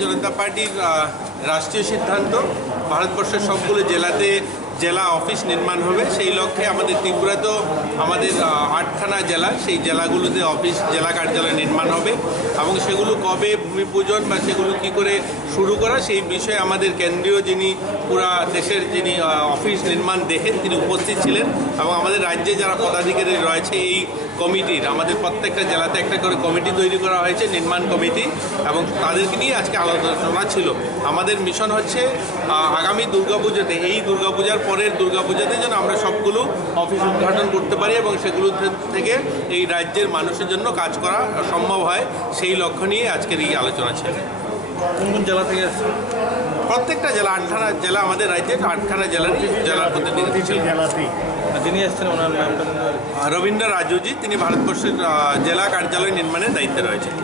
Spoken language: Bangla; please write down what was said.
জনতা পার্টির রাষ্ট্রীয় সিদ্ধান্ত ভারতবর্ষের সবগুলো জেলাতে জেলা অফিস নির্মাণ হবে। সেই লক্ষ্যে আমাদের ত্রিপুরাতেও আমাদের 8খানা জেলা, সেই জেলাগুলোতে অফিস জেলা কার্যালয় নির্মাণ হবে এবং সেগুলো কবে ভূমি পূজন বা সেগুলো কী করে শুরু করা সেই বিষয়ে আমাদের কেন্দ্রীয় যিনি পুরা দেশের যিনি অফিস নির্মাণ দেখেন তিনি উপস্থিত ছিলেন এবং আমাদের রাজ্যে যারা পদাধিকারী রয়েছে এই কমিটির আমাদের প্রত্যেকটা জেলাতে একটা করে কমিটি তৈরি করা হয়েছে, নির্মাণ কমিটি, এবং তাদেরকে নিয়ে আজকে আলোচনা ছিল। আমাদের মিশন হচ্ছে আগামী দুর্গাপুজোতে, এই দুর্গাপূজার পরের দুর্গাপূজাতে যেন আমরা সবগুলো অফিস উদ্ঘাটন করতে পারি এবং সেগুলো থেকে এই রাজ্যের মানুষের জন্য কাজ করা সম্ভব হয়, সেই লক্ষ্য নিয়ে আজকের এই আলোচনা ছিল। কোন কোন জেলা থেকে আসছে? প্রত্যেকটা জেলা, 8খানা জেলা আমাদের রাজ্যের, 8খানা জেলার প্রতিনিধি ছিলেন। যিনি আসছেন ওনার নামটা? রবীন্দ্র রাজুজি, তিনি ভারতবর্ষের জেলা কার্যালয় নির্মাণের দায়িত্বে রয়েছেন।